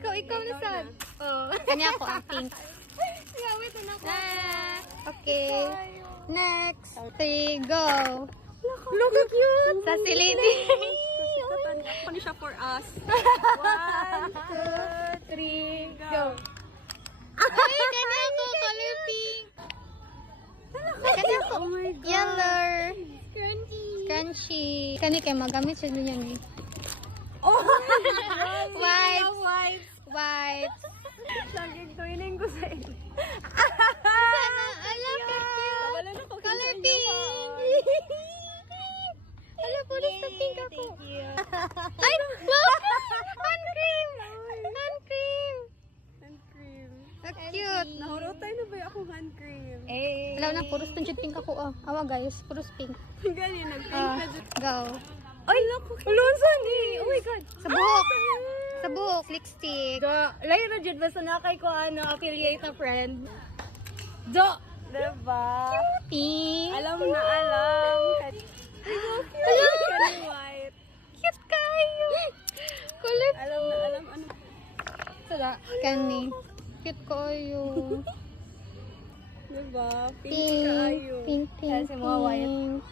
Ikaw na sad. Oh. Kanya ako ang pink. Yeah, wait na ako. Okay. Next. 3, go. Look how cute. Sa silini. Ano siya for us? 1, 2, 3, go. Ay, kanya ako. Color pink. Kanya ako. Yellow. Crunchy. Kani kay magamit siya niya ni. Oh! White. White. White. Laging tuwining ko sa inyo. Sana. Ala, cute. Color pink. Ala, pulis na pink ako. Ay, wow! Hand cream. Hand cream. Hand cream. So cute. Nahurotay na ba akong hand cream? Alam na, puros tunjud pink ako. Oh. Awa guys, puros pink. Gani, nag-pink na dyan. Go. Ay, look. Ulunsan eh. Oh my God. Sa buhok. Sa buhok, lipstick. Layo na dyan. Basta nakay ko affiliate na friend. Do. Diba? Pink. Alam na alam. Alam. Kani white. Cute kayo. Color Alam na alam. Ano? Sada. Kani. Cute kayo. Diba? Pink Pink. kaayo. Pink, pink, Kasi mga white. pink.